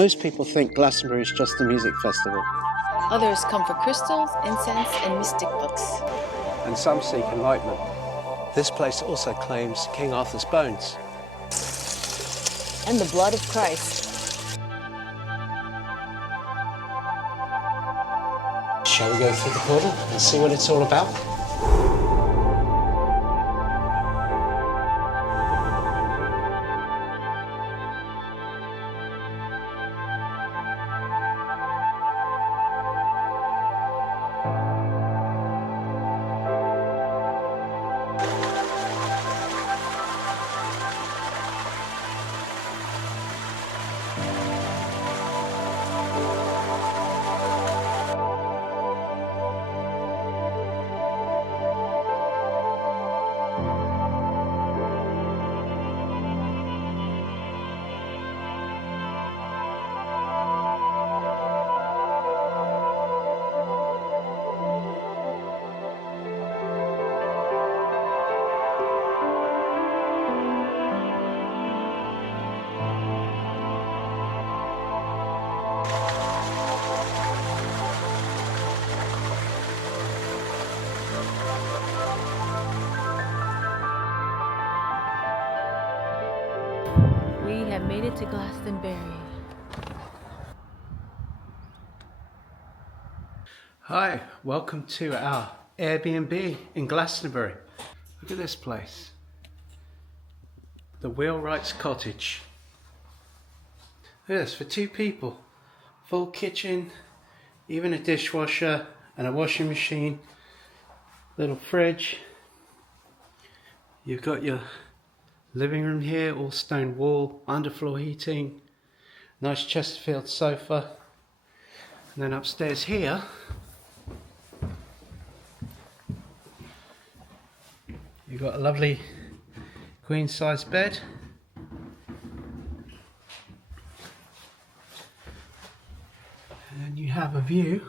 Most people think Glastonbury is just a music festival. Others come for crystals, incense, and mystic books. And some seek enlightenment. This place also claims King Arthur's bones. And the blood of Christ. Shall we go through the portal and see what it's all about? We have made it to Glastonbury. Hi, welcome to our Airbnb in Glastonbury. Look at this place. The Wheelwright's Cottage. Look at this, for 2 people. Full kitchen, even a dishwasher and a washing machine. Little fridge. You've got your living room here, all stone wall, underfloor heating, nice Chesterfield sofa. And then upstairs here, you've got a lovely queen size bed. And you have a view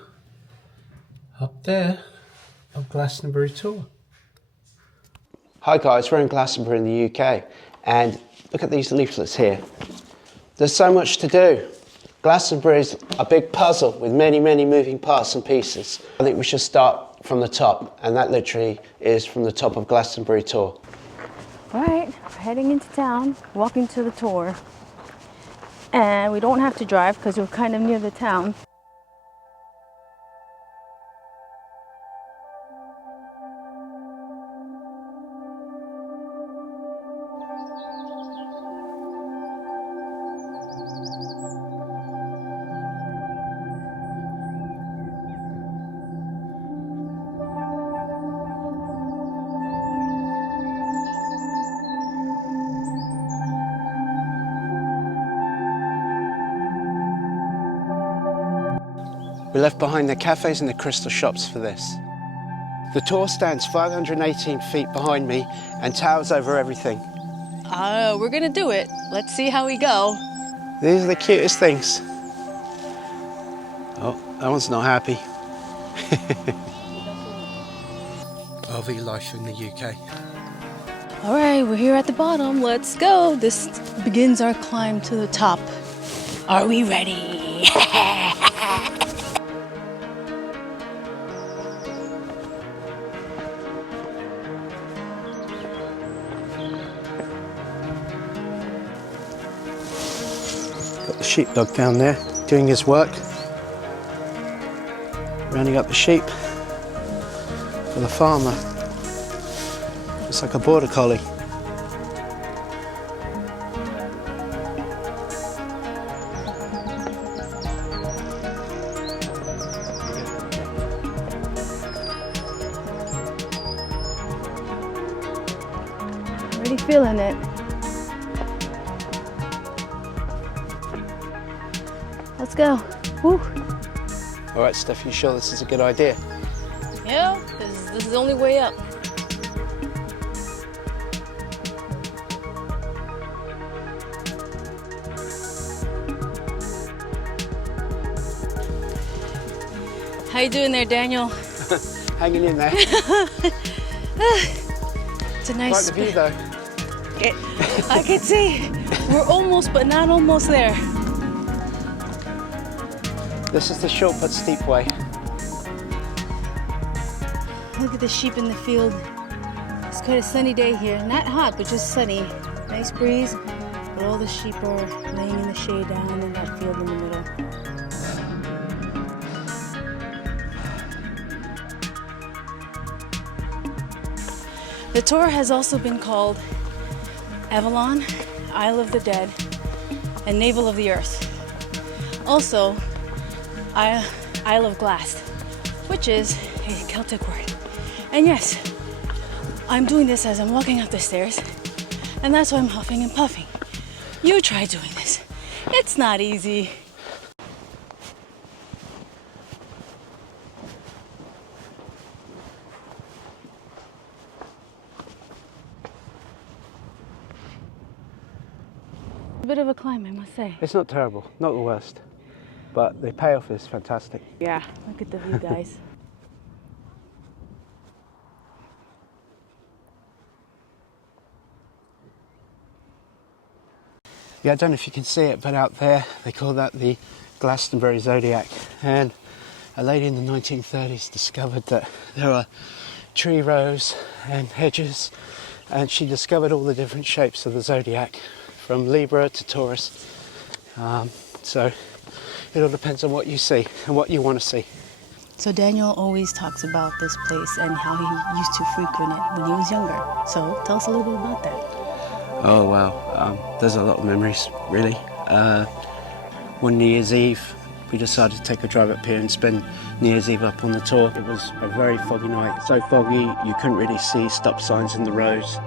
up there of Glastonbury Tor. Hi guys, we're in Glastonbury in the UK, and look at these leaflets here. There's so much to do. Glastonbury is a big puzzle with many, many moving parts and pieces. I think we should start from the top, and that literally is from the top of Glastonbury Tor. All right, we're heading into town, walking to the tour. And we don't have to drive because we're kind of near the town. We left behind the cafes and the crystal shops for this. The tour stands 518 feet behind me and towers over everything. We're gonna do it. Let's see how we go. These are the cutest things. Oh, that one's not happy. RV life in the UK. All right, we're here at the bottom. Let's go. This begins our climb to the top. Are we ready? Got the sheepdog down there doing his work, rounding up the sheep for the farmer. It's like a border collie. Already feeling it. Let's go. Woo. All right, Steph, you sure this is a good idea? Yeah, this is the only way up. How you doing there, Daniel? Hanging in there. It's a nice Quite the view, though. I can see. We're almost, but not almost there. This is the short but steep way. Look at the sheep in the field. It's quite a sunny day here. Not hot, but just sunny. Nice breeze. But all the sheep are laying in the shade down in that field in the middle. The tour has also been called Avalon, Isle of the Dead, and Navel of the Earth. Also, Isle of Glass, which is a Celtic word. And yes, I'm doing this as I'm walking up the stairs, and that's why I'm huffing and puffing. You try doing this. It's not easy. A bit of a climb, I must say. It's not terrible, not the worst, but the payoff is fantastic. Yeah, look at the view, guys. Yeah, I don't know if you can see it, but out there they call that the Glastonbury Zodiac. And a lady in the 1930s discovered that there are tree rows and hedges, and she discovered all the different shapes of the zodiac, from Libra to Taurus. So it all depends on what you see and what you want to see. So Daniel always talks about this place and how he used to frequent it when he was younger. So tell us a little bit about that. Oh wow, there's a lot of memories, really. One New Year's Eve, we decided to take a drive up here and spend New Year's Eve up on the tour. It was a very foggy night, so foggy you couldn't really see stop signs in the roads,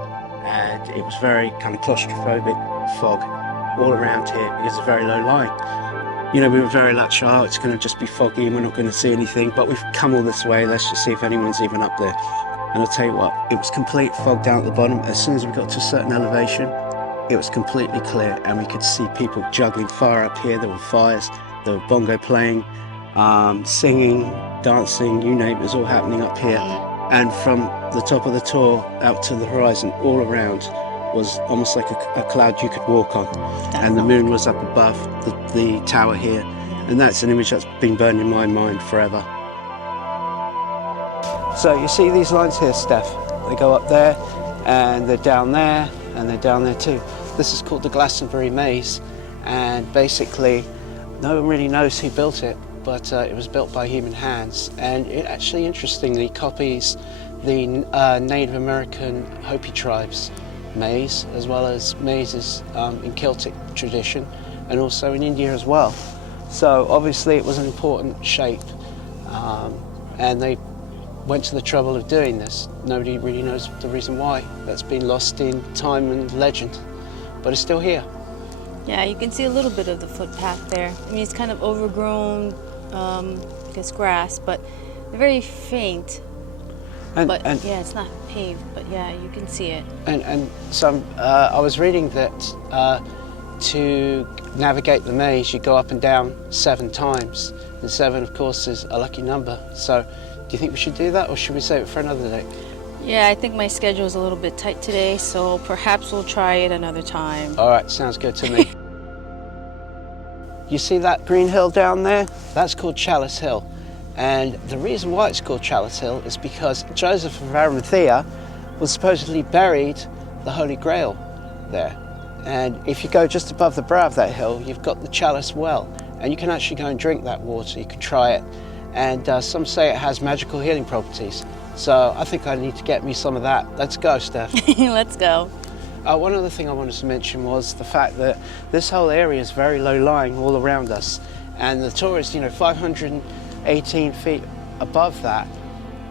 and it was very kind of claustrophobic fog all around here because it's very low lying. You know, we were very like, oh, it's going to just be foggy and we're not going to see anything, but we've come all this way, let's just see if anyone's even up there. And I'll tell you what, it was complete fog down at the bottom. As soon as we got to a certain elevation, it was completely clear and we could see people juggling fire up here. There were fires, there were bongo playing, singing, dancing, you name it, was all happening up here. And from the top of the tour out to the horizon, all around, was almost like a cloud you could walk on. And the moon was up above the tower here. And that's an image that's been burned in my mind forever. So you see these lines here, Steph? They go up there, and they're down there, and they're down there too. This is called the Glastonbury Maze, and basically no one really knows who built it, but it was built by human hands. And it actually interestingly copies the Native American Hopi tribes maze, as well as mazes in Celtic tradition, and also in India as well. So obviously it was an important shape, and they went to the trouble of doing this. Nobody really knows the reason why. That's been lost in time and legend, but it's still here. Yeah, you can see a little bit of the footpath there. I mean, it's kind of overgrown, I guess grass, but very faint. And yeah, it's not paved, but yeah, you can see it. And so I was reading that to navigate the maze, you go up and down 7 times. And 7, of course, is a lucky number. So do you think we should do that, or should we save it for another day? Yeah, I think my schedule is a little bit tight today, so perhaps we'll try it another time. All right, sounds good to me. You see that green hill down there? That's called Chalice Hill. And the reason why it's called Chalice Hill is because Joseph of Arimathea was supposedly buried the Holy Grail there. And if you go just above the brow of that hill, you've got the Chalice Well, and you can actually go and drink that water. You can try it, and some say it has magical healing properties. So I think I need to get me some of that. Let's go, Steph. Let's go. One other thing I wanted to mention was the fact that this whole area is very low-lying all around us, and the tour is, 518 feet above that,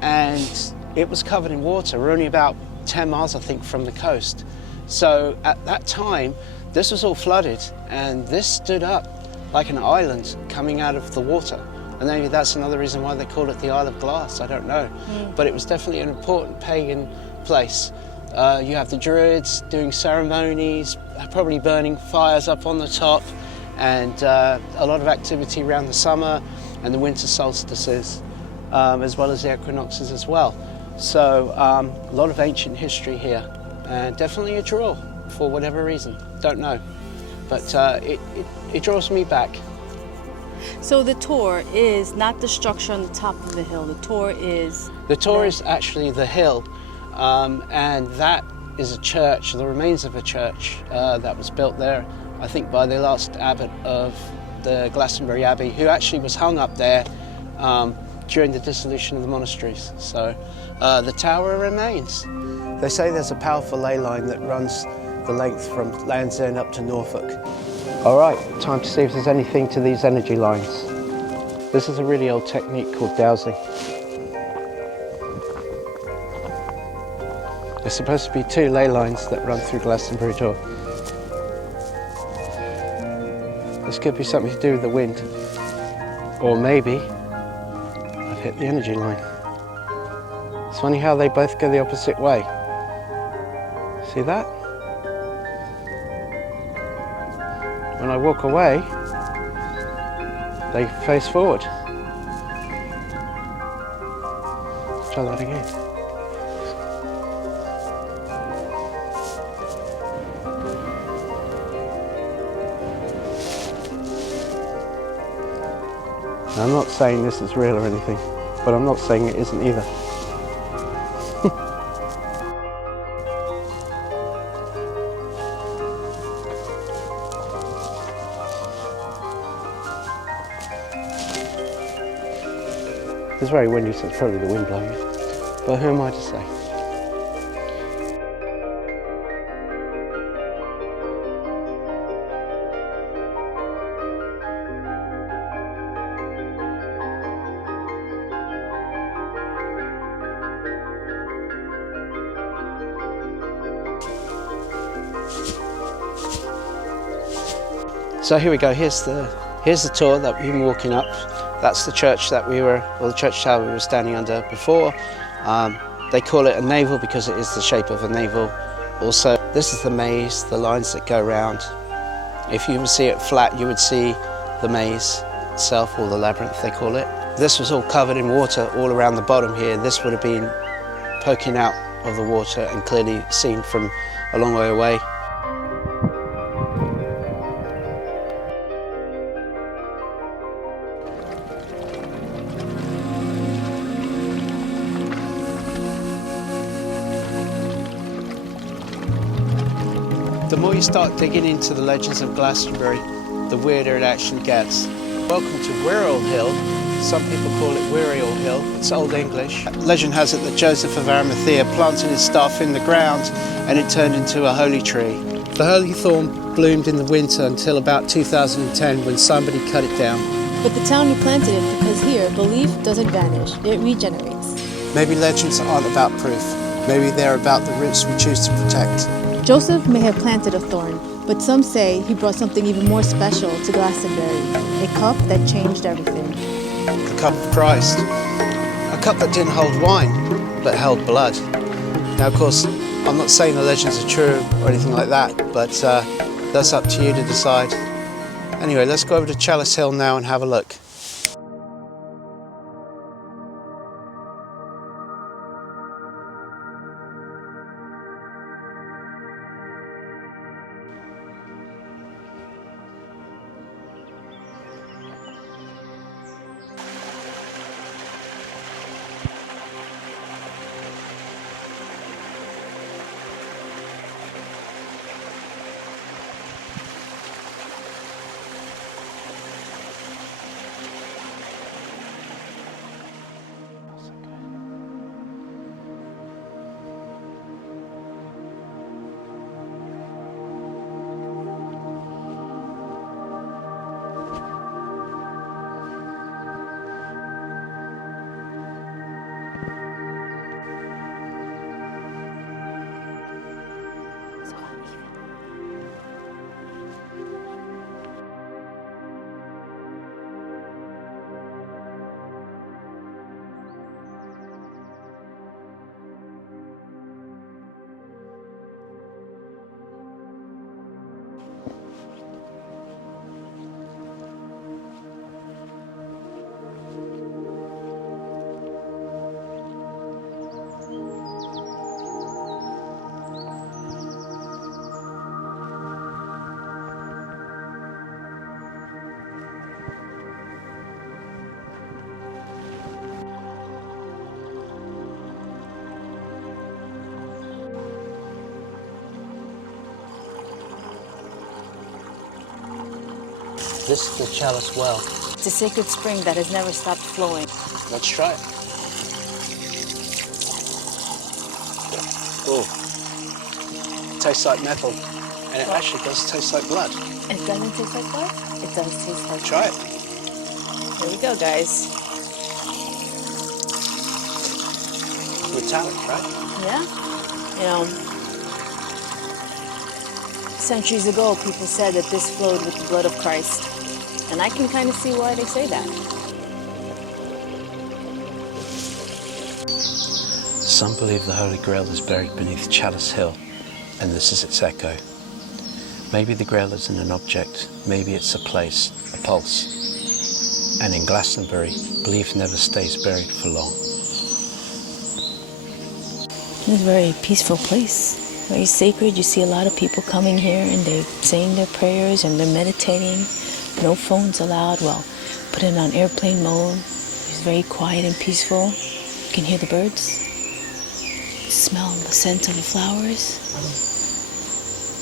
and it was covered in water. We're only about 10 miles, I think, from the coast. So at that time, this was all flooded, and this stood up like an island coming out of the water. And maybe that's another reason why they call it the Isle of Glass, I don't know. But it was definitely an important pagan place. You have the Druids doing ceremonies, probably burning fires up on the top, and a lot of activity around the summer and the winter solstices, as well as the equinoxes as well. So a lot of ancient history here, and definitely a draw for whatever reason, don't know. But it draws me back. So the Tor is not the structure on the top of the hill. The Tor is... The Tor is actually the hill, and that is a church, the remains of a church that was built there, I think, by the last abbot of the Glastonbury Abbey, who actually was hung up there during the dissolution of the monasteries. So the tower remains. They say there's a powerful ley line that runs the length from Land's End up to Norfolk. All right, time to see if there's anything to these energy lines. This is a really old technique called dowsing. There's supposed to be 2 ley lines that run through Glastonbury Tor. This could be something to do with the wind. Or maybe I've hit the energy line. It's funny how they both go the opposite way. See that? When I walk away, they face forward. Try that again. Now, I'm not saying this is real or anything, but I'm not saying it isn't either. It's very windy, so it's probably the wind blowing it. But who am I to say? So here we go, here's the Tor that we've been walking up. That's the church that the church tower we were standing under before. They call it a navel because it is the shape of a navel. Also, this is the maze, the lines that go around. If you would see it flat, you would see the maze itself, or the labyrinth they call it. This was all covered in water all around the bottom here. This would have been poking out of the water and clearly seen from a long way away. The more you start digging into the legends of Glastonbury, the weirder it actually gets. Welcome to Wirral Hill. Some people call it Wirial Hill. It's Old English. Legend has it that Joseph of Arimathea planted his staff in the ground and it turned into a holy tree. The holy thorn bloomed in the winter until about 2010 when somebody cut it down. But the town replanted it because here, belief doesn't vanish, it regenerates. Maybe legends aren't about proof. Maybe they're about the roots we choose to protect. Joseph may have planted a thorn, but some say he brought something even more special to Glastonbury, a cup that changed everything. The cup of Christ. A cup that didn't hold wine, but held blood. Now, of course, I'm not saying the legends are true or anything like that, but that's up to you to decide. Anyway, let's go over to Chalice Hill now and have a look. This is the Chalice Well. It's a sacred spring that has never stopped flowing. Let's try it. Oh, tastes like metal, and it actually does taste like blood. It doesn't taste like blood? It does taste like Try it. Here we go, guys. Metallic, right? Yeah. You know, centuries ago, people said that this flowed with the blood of Christ. And I can kind of see why they say that. Some believe the Holy Grail is buried beneath Chalice Hill, and this is its echo. Maybe the Grail isn't an object, maybe it's a place, a pulse. And in Glastonbury, belief never stays buried for long. It's a very peaceful place, very sacred. You see a lot of people coming here and they're saying their prayers and they're meditating. No phones allowed. Well, put it on airplane mode. It's very quiet and peaceful. You can hear the birds. Smell the scent of the flowers.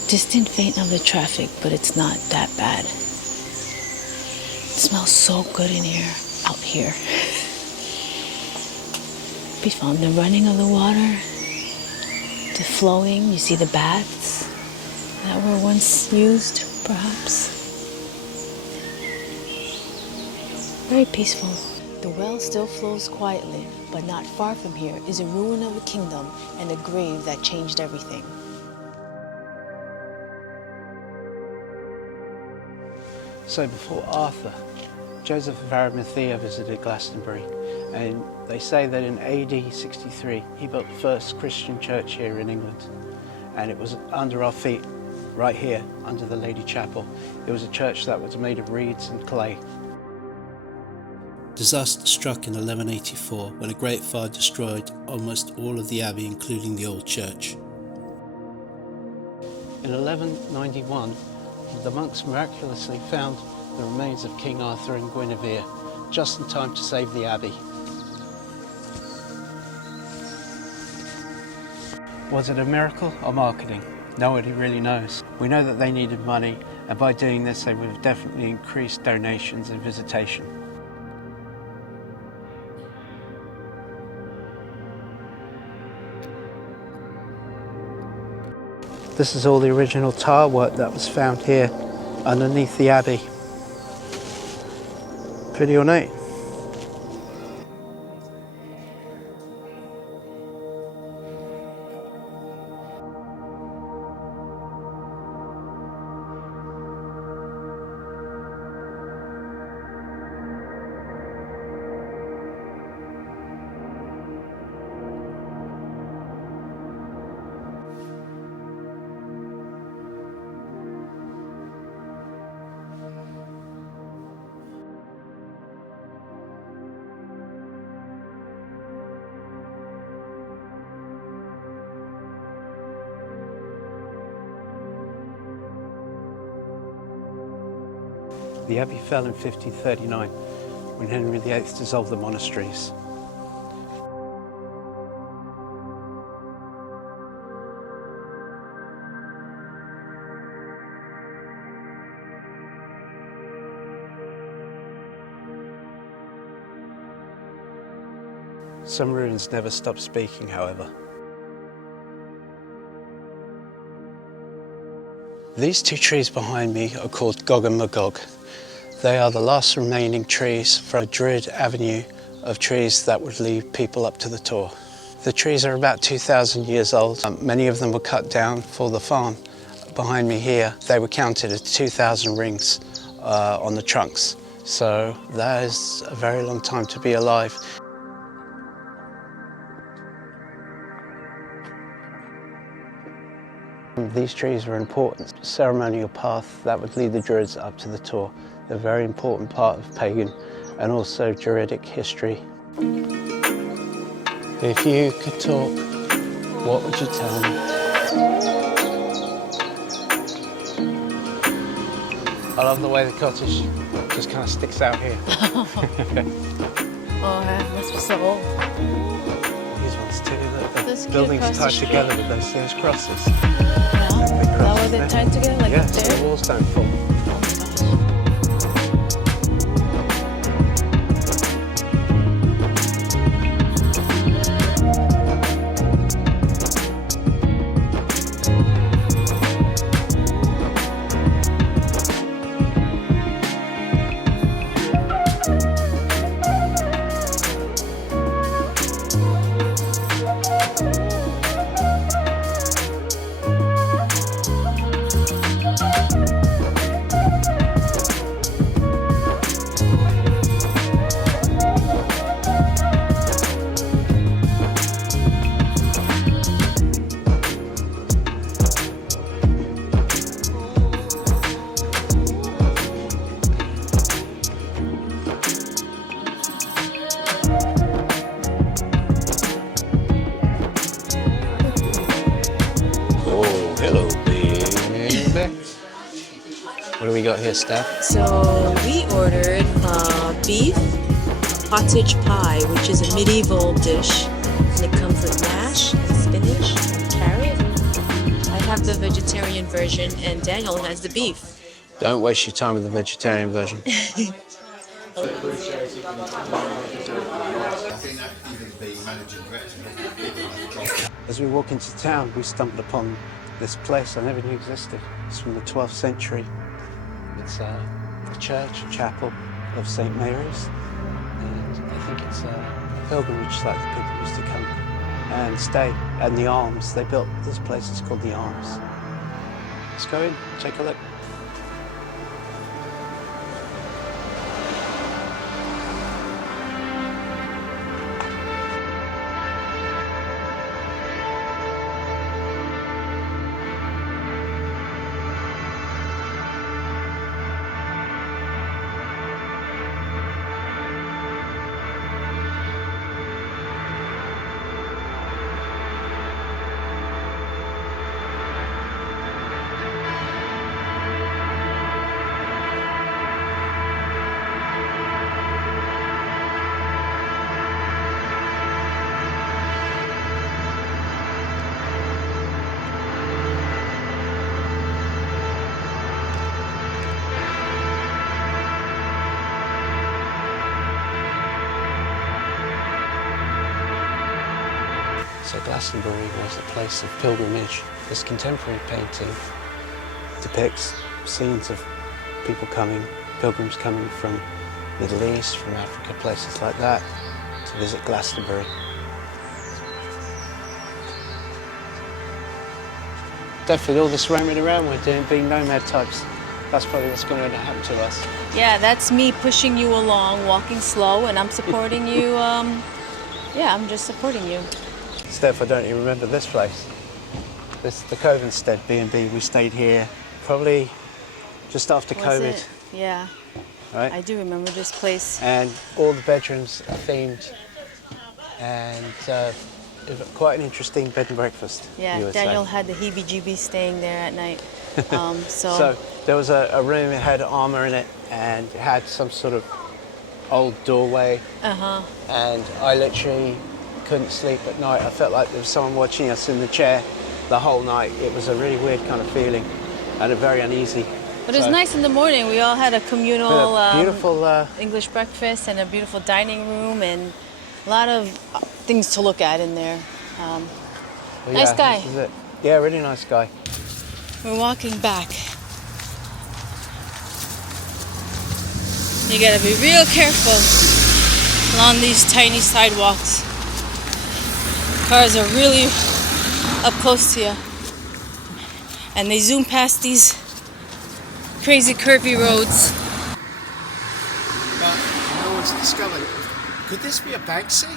Distant faint of the traffic, but it's not that bad. It smells so good in here, out here. Peaceful. The running of the water, the flowing. You see the baths that were once used, perhaps. Very peaceful. The well still flows quietly, but not far from here is a ruin of a kingdom and a grave that changed everything. So before Arthur, Joseph of Arimathea visited Glastonbury, and they say that in AD 63 he built the first Christian church here in England, and it was under our feet, right here, under the Lady Chapel. It was a church that was made of reeds and clay. Disaster struck in 1184 when a great fire destroyed almost all of the abbey, including the old church. In 1191, the monks miraculously found the remains of King Arthur and Guinevere, just in time to save the abbey. Was it a miracle or marketing? Nobody really knows. We know that they needed money, and by doing this they would have definitely increased donations and visitation. This is all the original tile work that was found here underneath the abbey. Pretty ornate. The abbey fell in 1539 when Henry VIII dissolved the monasteries. Some ruins never stop speaking, however. These two trees behind me are called Gog and Magog. They are the last remaining trees from a Druid avenue of trees that would lead people up to the Tor. The trees are about 2,000 years old. Many of them were cut down for the farm. Behind me here, they were counted as 2,000 rings on the trunks. So that is a very long time to be alive. These trees were important ceremonial path that would lead the Druids up to the Tor. They're a very important part of Pagan and also Druidic history. If you could talk, what would you tell me? I love the way the cottage just kind of sticks out here. Oh, that must be so old. These ones too, Those the buildings across the tied street. together with those crosses. Yeah, Big that crosses way they're there. tied together like Yeah, up so there. the walls don't fall. Oh my gosh. we got here, Steph? So we ordered beef pottage pie, which is a medieval dish. And it comes with mash, and spinach, and carrot. I have the vegetarian version, and Daniel has the beef. Don't waste your time with the vegetarian version. As we walk into town, we stumbled upon this place I never knew existed. It's from the 12th century. It's a church, a chapel of St. Mary's. And I think it's a pilgrimage site that people used to come and stay. And the Arms, they built this place, it's called the Arms. Let's go in, take a look. So Glastonbury was a place of pilgrimage. This contemporary painting depicts scenes of people coming, pilgrims coming from Middle East, from Africa, places like that, to visit Glastonbury. Definitely all this roaming around we're doing, being nomad types. That's probably what's going to happen to us. Yeah, that's me pushing you along, walking slow, and I'm supporting you. Yeah, I'm just supporting you. Steph, I don't even remember this place. This the Covenstead B&B. We stayed here probably just after COVID. It? Yeah. Right? I do remember this place. And all the bedrooms are themed, and quite an interesting bed and breakfast. Yeah, Daniel had the heebie-jeebies staying there at night. So there was a room that had armor in it, and it had some sort of old doorway. And I literally couldn't sleep at night. I felt like there was someone watching us in the chair the whole night. It was a really weird kind of feeling and a very uneasy. But it was nice in the morning. We all had a communal beautiful English breakfast and a beautiful dining room and a lot of things to look at in there. Nice guy. This is it. Yeah, really nice guy. We're walking back. You gotta be real careful along these tiny sidewalks. Cars are really up close to you. And they zoom past these crazy curvy roads. But no one's discovered it. Could this be a Banksy?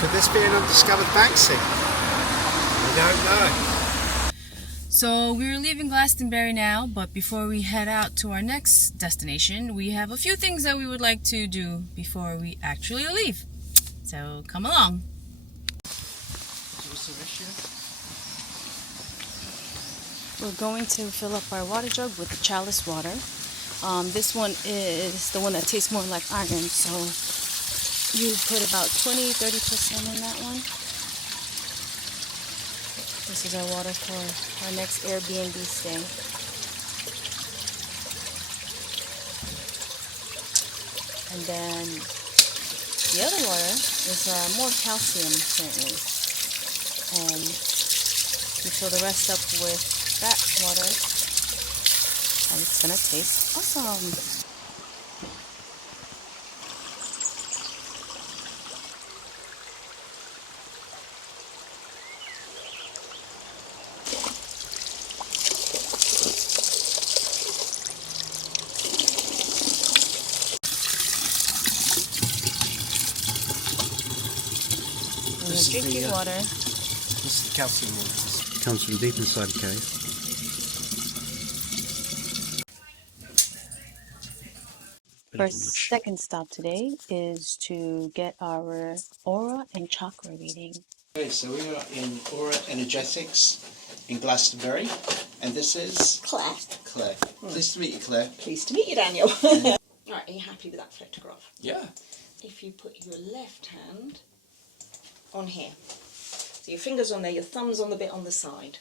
Could this be an undiscovered Banksy? We don't know. So we're leaving Glastonbury now, but before we head out to our next destination, we have a few things that we would like to do before we actually leave. So come along. We're going to fill up our water jug with the Chalice water. This one is the one that tastes more like iron, so you put about 20-30% in that one. This is our water for our next Airbnb stay. And then the other water is more calcium, apparently. And you fill the rest up with that water, and it's gonna taste awesome. Drinking water. This is the calcium water. It comes from deep inside the cave. Our second stop today is to get our aura and chakra reading. Okay, so we are in Aura Energetics in Glastonbury, and this is Claire. Claire. Pleased to meet you, Claire. Pleased to meet you, Daniel. Right, are you happy with that photograph? Yeah. If you put your left hand on here, so your fingers on there, your thumbs on the bit on the side.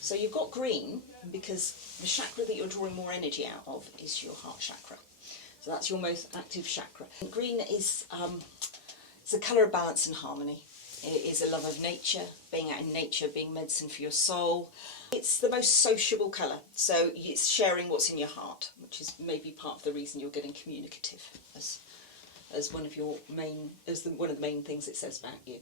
So you've got green because the chakra that you're drawing more energy out of is your heart chakra. So that's your most active chakra. And green is it's a colour of balance and harmony. It is a love of nature, being out in nature, being medicine for your soul. It's the most sociable colour, so it's sharing what's in your heart, which is maybe part of the reason you're getting communicative as one of your main, one of the main things it says about you.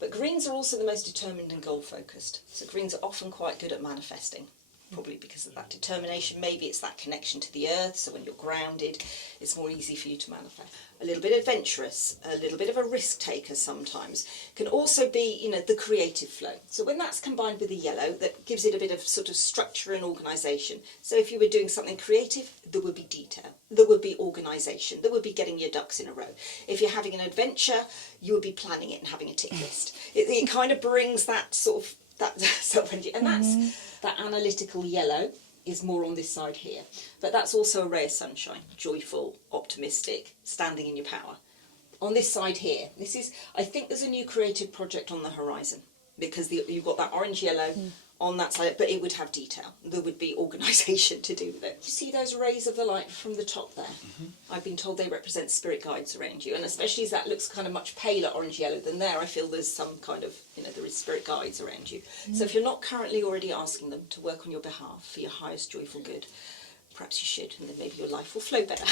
But greens are also the most determined and goal focused. So greens are often quite good at manifesting, probably because of that determination. Maybe it's that connection to the earth, so when you're grounded, it's more easy for you to manifest. A little bit adventurous, a little bit of a risk taker sometimes. Can also be, you know, the creative flow. So when that's combined with the yellow, that gives it a bit of sort of structure and organisation. So if you were doing something creative, there would be detail, there would be organisation, there would be getting your ducks in a row. If you're having an adventure, you would be planning it and having a tick list. It kind of brings that sort of, and that's that analytical yellow is more on this side here. But that's also a ray of sunshine, joyful, optimistic, standing in your power. On this side here, this is, I think there's a new creative project on the horizon because you've got that orange-yellow on that side, but it would have detail. There would be organisation to do with it. You see those rays of the light from the top there? I've been told they represent spirit guides around you, and especially as that looks kind of much paler orange-yellow than there, I feel there's some kind of, you know, there is spirit guides around you. So if you're not currently already asking them to work on your behalf for your highest joyful good, perhaps you should, and then maybe your life will flow better.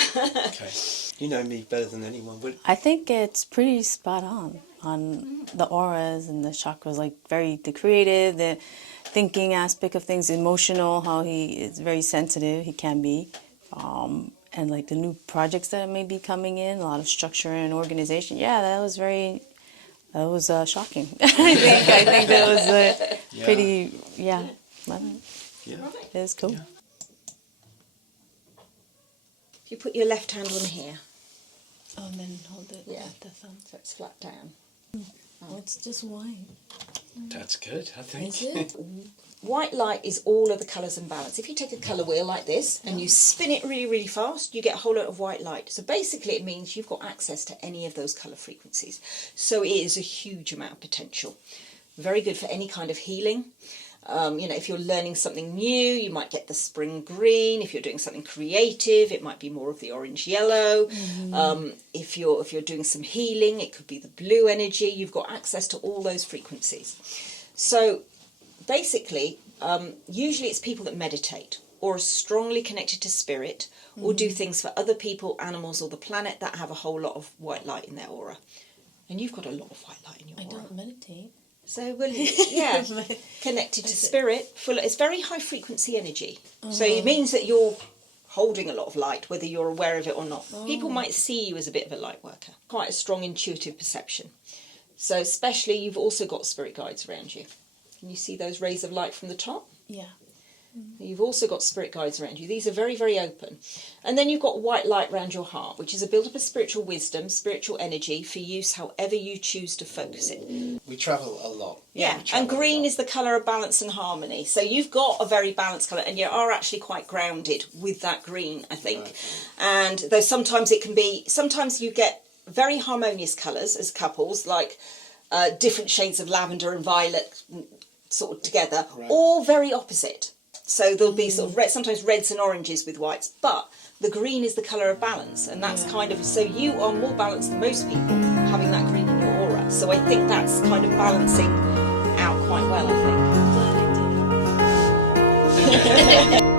Okay. You know me better than anyone would. I think it's pretty spot on the auras and the chakras, like the creative, the thinking aspect of things, emotional, how he is very sensitive, he can be, and like the new projects that may be coming in, a lot of structure and organization. Yeah, that was shocking. I think that was pretty, yeah. It was cool. Yeah. If you put your left hand on here, Oh, and then hold it with the thumb. so it's flat down. Oh, it's just white. That's good, I think. Is it? White light is all of the colours in balance. If you take a colour wheel like this and you spin it really, really fast, you get a whole lot of white light. So basically it means you've got access to any of those colour frequencies. So it is a huge amount of potential. Very good for any kind of healing. You know, if you're learning something new, you might get the spring green. If you're doing something creative, it might be more of the orange yellow. If you're doing some healing, it could be the blue energy. You've got access to all those frequencies. So basically, usually it's people that meditate or are strongly connected to spirit or do things for other people, animals or the planet that have a whole lot of white light in their aura. And you've got a lot of white light in your aura. I don't meditate. So, well, yeah, connected to spirit, it's very high frequency energy. So it means that you're holding a lot of light, whether you're aware of it or not. People might see you as a bit of a light worker, quite a strong intuitive perception. So especially you've also got spirit guides around you. Can you see those rays of light from the top? Yeah. You've also got spirit guides around you. These are very, very open. And then you've got white light around your heart, which is a build-up of spiritual wisdom, spiritual energy for use however you choose to focus it. We travel a lot. Yeah, and green is the colour of balance and harmony. So you've got a very balanced colour, and you are actually quite grounded with that green, I think. Right. And though sometimes it can be, sometimes you get very harmonious colours as couples, like different shades of lavender and violet sort of together, or very opposite. So there'll be sort of sometimes reds and oranges with whites, but the green is the colour of balance, and that's kind of, so you are more balanced than most people having that green in your aura. So I think that's kind of balancing out quite well, I think. Glad I did.